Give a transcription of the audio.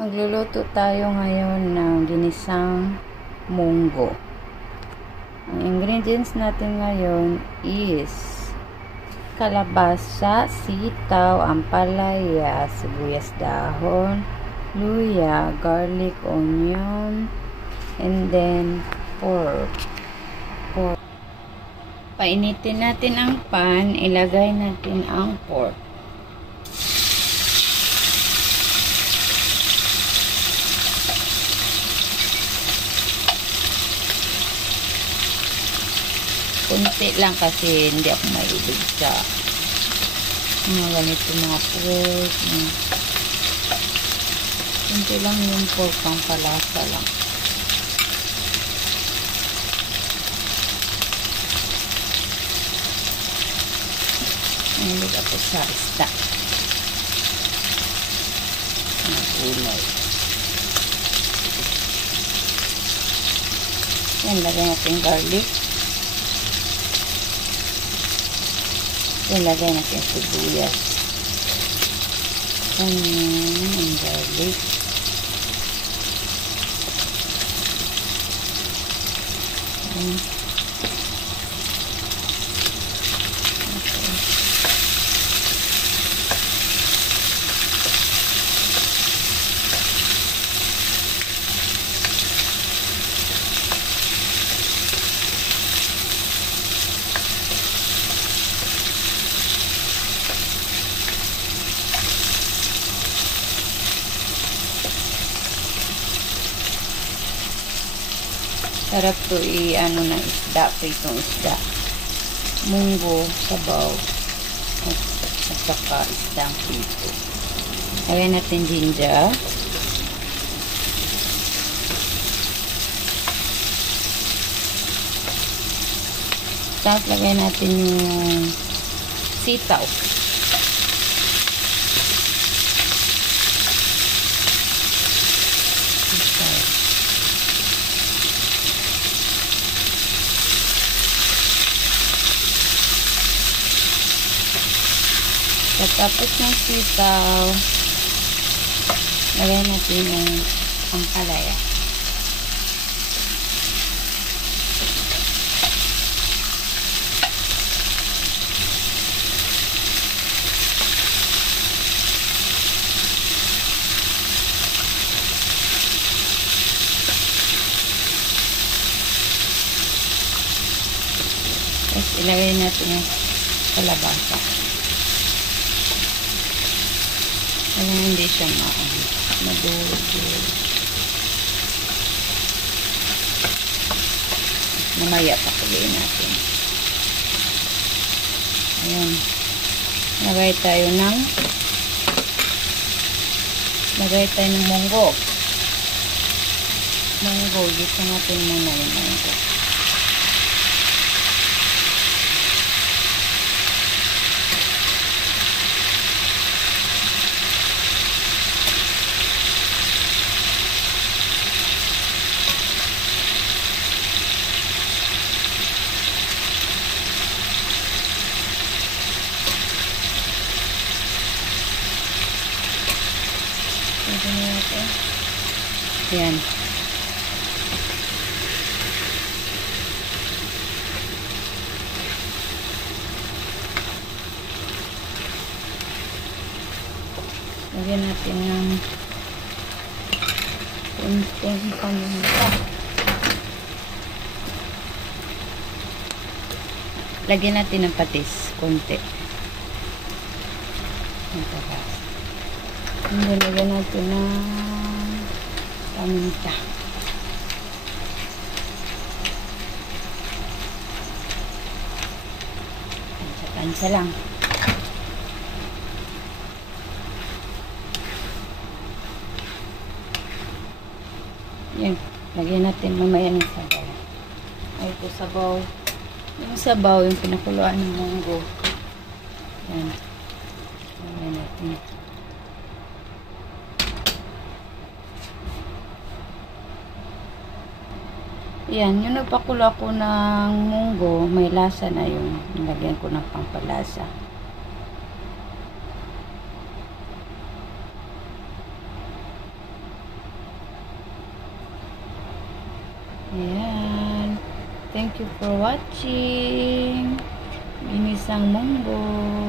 Magluluto tayo ngayon ng ginisang munggo. Ang ingredients natin ngayon is kalabasa, sitaw, ampalaya, sibuyas dahon, luya, garlic, onion, and then pork. Painitin natin ang pan, ilagay natin ang pork. Kunti lang kasi hindi ako mahilig sa mga ganito mga pork. Kunti lang yung pork, pang palasa lang. Mahilig ako sa isda. Mga gulay. Yan, lagay natin garlic. Ilagay natin sibuyas, onion, and garlic. Sarap to i-ano ng isda, pritong isda. Munggo, sabaw, at saka isdang prito. Ayan natin ginger. Tapos lagay natin yung sitaw. Tapos ng sitaw, lagay natin yung ampalaya. Tapos ilagay natin yung kalabasa. Kaya hindi siya madurog. Mamaya pakuloyin natin. Ayan. Lagay tayo ng munggo. Dito natin muna yung munggo. Yan. Lagyan natin ng kunting paminta. Lagyan natin ng patis, konti. Lagyan natin ng paminta. Tansa lang. Yan. Lagyan natin mamaya ng sabaw. Ay, ito sabaw. Yung sabaw, yung pinakuluan ng munggo. Yan. Lagyan natin. Yan, yung nagpakulo ako ng munggo, may lasa na yun. Nilagyan ko ng pampalasa. Ayan. Thank you for watching. Ginisang munggo.